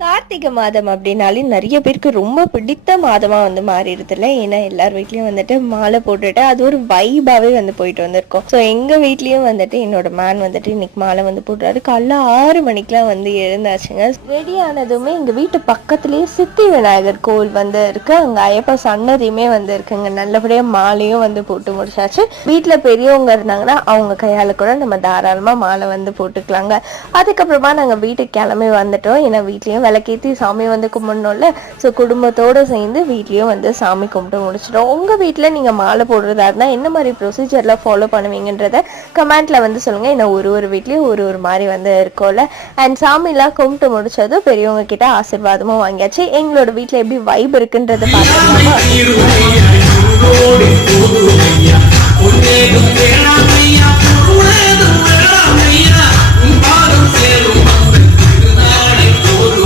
கார்த்திகை மாதம் அப்படின்னாலே நிறைய பேருக்கு ரொம்ப பிடித்த மாதமா வந்து மாறிடுதுல்ல. ஏன்னா எல்லார் வீட்லயும் வந்துட்டு மாலை போட்டுட்டு அது ஒரு வைபாவே வந்து போயிட்டு வந்திருக்கோம். ஸோ எங்க வீட்லயும் வந்துட்டு என்னோட மேன் வந்துட்டு இன்னைக்கு மாலை வந்து போட்டுறாரு. காலைல 6 மணிக்கெல்லாம் வந்து எழுந்தாச்சுங்க. ரெடி ஆனதுமே எங்க வீட்டு பக்கத்துலயே சித்தி விநாயகர் கோவில் வந்து இருக்கு. அங்க ஐயப்பா சன்னதியுமே வந்து இருக்குங்க. நல்லபடியா மாலையும் வந்து போட்டு முடிச்சாச்சு. வீட்டுல பெரியவங்க இருந்தாங்கன்னா அவங்க கையால கூட நம்ம தாராளமா மாலை வந்து போட்டுக்கலாங்க. அதுக்கப்புறமா நாங்க வீட்டுக்கு கிளம்பி வந்துட்டோம். ஏன்னா வீட்லயும் விளக்கேற்றி சாமி வந்து கும்பிடணும்ல. ஸோ குடும்பத்தோடு சேர்ந்து வீட்லேயும் வந்து சாமி கும்பிட்டு முடிச்சிட்டோம். உங்கள் வீட்டில் நீங்கள் மாலை போடுறதா இருந்தால் என்ன மாதிரி ப்ரொசீஜர்லாம் ஃபாலோ பண்ணுவீங்கன்றத கமெண்ட்டில் வந்து சொல்லுங்கள். ஏன்னா ஒரு வீட்லேயும் ஒரு மாதிரி வந்து இருக்கும்ல. அண்ட் சாமிலாம் கும்பிட்டு முடிச்சதும் பெரியவங்க கிட்ட ஆசீர்வாதமும் வாங்கியாச்சு. எங்களோட வீட்டில் எப்படி வைப் இருக்குன்றத பார்த்துக்கலாமா? உன் பாதம் சேரும்